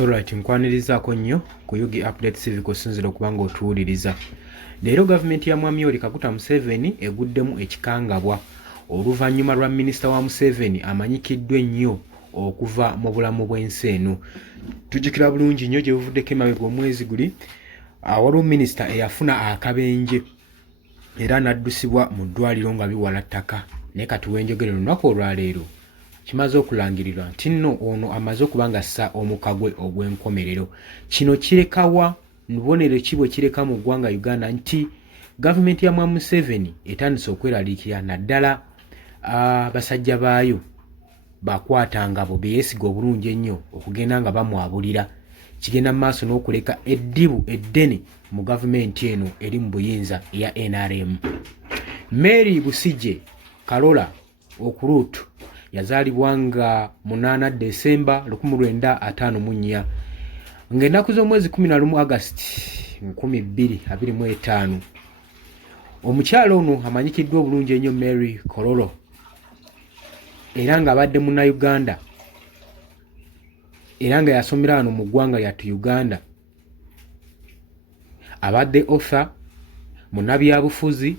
Alright, nkwanirizaako nnyo ku Yugi Update TV kusinzira okuba ng'otuwuliriza. Leero gavumenti ya Mwami Yoweri Kaguta Museveni eguddemu ekikangabwa oluvannyuma lwa minisita wa Museveni amanyikiddwa ennyo okuva mu bulamu bw'ensi eno. Tujjukira bulungi nnyo gye buvuddeko emabega omwezi guli, waliwo minisita eyafuna akabenje era n'addusibwa mu ddwaliro nga biwala ttaka. Naye kati wenjogera olunaku olwaleero kimaze okulangirirwa nti nno ono amaze okuba ng'assa omukagwe ogw'enkomerero. Kino kirekawa bubonero ki bwe kireka mu ggwanga Uganda nti gavumenti ya Mwami Museveni etandise okweraliikirira naddala basajja baayo bakwatangabo beesiga obulungi ennyo okugenda nga bamwabulira. Kigenda mu maaso n'okuleka eddibu eddene mu gavumenti eno eri mu buyinza eya NRM. Mary Busije Karola Okurutu yazaalibwa nga 8 Desemba 1954 ng'ennaku z'omwezi 11 August 2025. Omukyala ono amanyikiddwa obulungi ennyo Mary Kololo era ng'abadde Munnayuganda era nga yasomera wano mu ggwanga lyattu Uganda. Abadde author, munnabyabufuzi,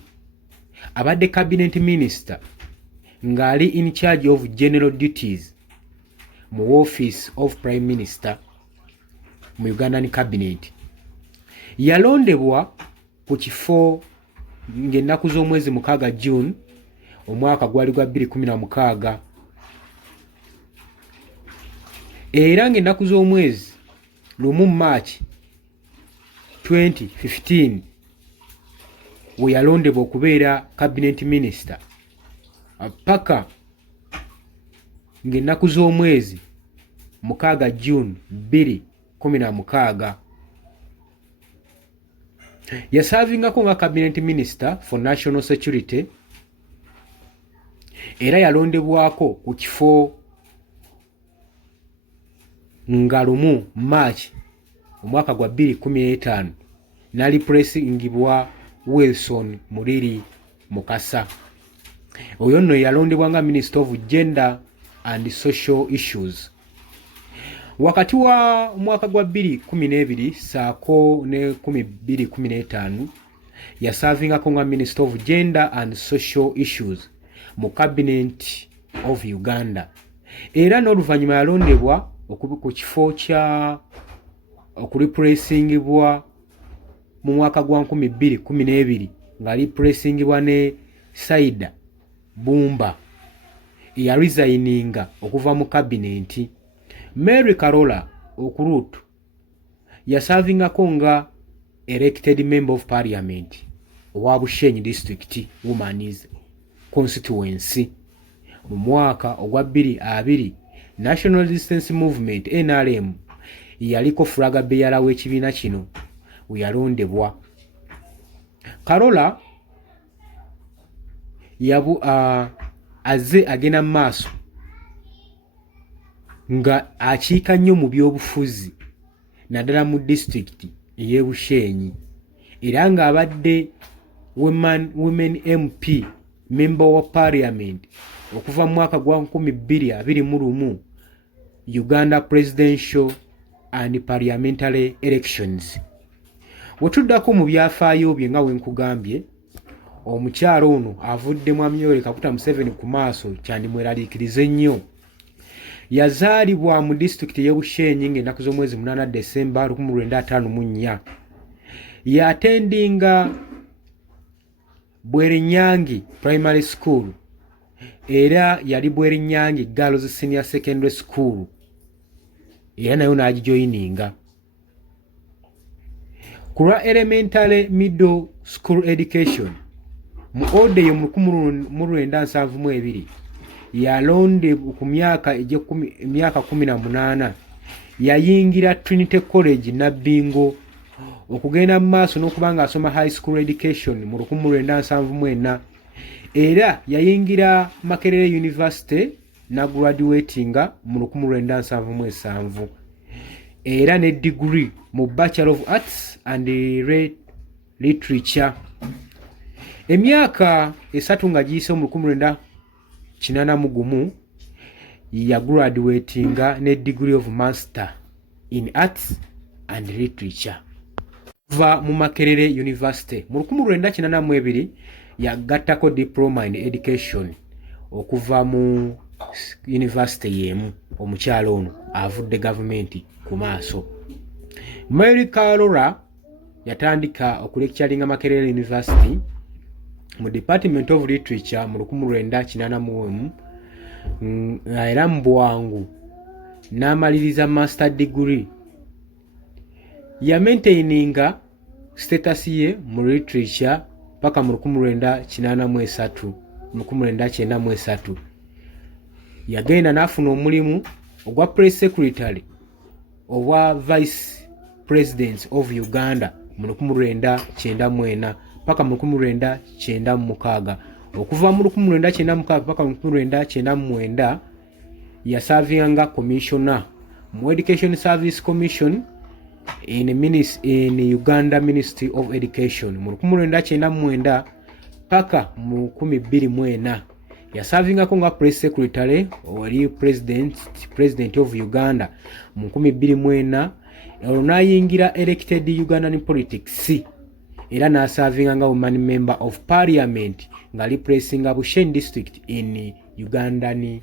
abadde cabinet minister ng'ali in charge of general duties mu office of prime minister mu Ugandan cabinet. Yalondebwa ku kifo ng'ennaku z'omwezi 6 June omwaka gwali gwa 2016 era ng'ennaku z'omwezi 1 March 2015 we yalondebwa okubeera cabinet minister paka ng'ennaku z'omwezi 6 June 2016 yasaavingako nga cabinet minister for national security era yalondebwako ku kifo nga 1 March omwaka gwa 2015 n'alipuleesingibwa Wilson Muliri Mukasa. Oyo nno yalondebwa nga Minister of Gender and Social Issues. Wakati wa mwaka gwa 2012 saako ne 2015 yasaavingako nga Minister of Gender and Social Issues mu Cabinet of Uganda. Era n'oluvannyuma yalondebwa ku kifo kya okulipuleesingibwa mu mwaka gwa 2012 ng'alipuleesingibwa ne Saida Bumba yaresigninga okuva mu cabinet. Mary Karola Okurutu yasaavingako nga elected member of parliament owa Bushenyi district women's constituency mu mwaka ogwa 2020. National Resistance Movement NRM yaliko flaga bearer w'ekibiina kino we yalondebwa. Karola azze agenda mu maaso nga akiika nnyo mu by'obufuzi naddala mu disitulikiti ey'e Bushenyi era ng'abadde women MP member wa parliament okuva mu mwaka gwa 2021 Uganda presidential and parliamentary elections. Wetuddako mu byafaayo bye nga wenkugambye, omukyalo ono avudde Mwami Yoweri Kaguta Museveni ku maaso kyandimweraliikirize nnyo. Yazaalibwa mu disitulikiti y'e Bushenyi ng'ennaku z'omwezi 8 Desemba 1954. Yatendinga Bwerenyangi Primary School era yali Bwerenyangi Girls Senior Secondary School era nayo n'agijoyininga. Ku lwa elementary middle school education mu odeyo mu 1972 yalondebwa ku myaka 18 yayingira Trinity College Nabbingo okugenda mu maaso n'okuba ng'asoma high school education mu 1974 era yayingira Makerere University na graduatinga mu 1977 era ne degree mu Bachelor of Arts and Literature. Emyaka 3 nga giyise mu 1981 ya graduatinga ne degree of master in arts and literature. Kuva mu Makerere University mu 1982 yagattako diploma in education okuva mu university yemu. Omukyalo ono avudde gavumenti ku maaso. Mary Karora yatandika okulecturinga Makerere University mu Department of Literature mu 1981 era mu bwangu n'amaliriza master degree. Ya maintaininga status ye mu literature paka mu 1993 yagenda n'afuna omulimu ogwa press secretary obwa vice president of Uganda mu 1994 paka mu 1996. Okuva mu 1996 paka mu 1999 yasavinga commissioner mu Education Service Commission in Uganda Ministry of Education mu 1999 paka mu 2004. Yasavingako nga press secretary wali president of Uganda mu 2004. Olunayingira elected Ugandan politics era n'asavinga nga woman member of parliament nga representing Bushenyi district in Ugandan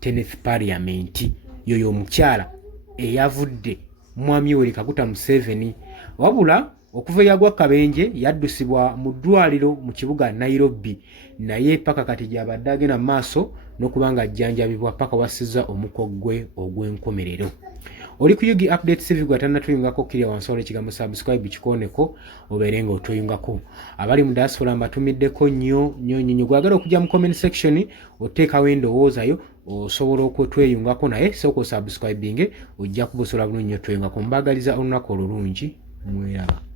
10th parliament. Yoyo omukyala eyavudde Mwami Yoweri Kaguta Museveni. Wabula okuva yagwa Kabenje yaddusibwa mu ddwaliro mu kibuga Nairobi, naye paka kati gyabadde agenda maaso n'okubanga ajjanjabibwa paka wasiza omukogwe ogw'enkomerero. Oli ku Yugi Update TV gwatana tuyungako kiri wansi w'ekigambo subscribe kikoneko oberenga otuyungako. Abali mu diaspora mbatumiddeko nnyo gwagala okujja mu comment section oteekawo endowoozayo osobola okwetweyungako, naye sooka subscribing ojja kubusobola bulungi nnyo tweyungako. Mbagaliza olunaku olulungi. Mweraba.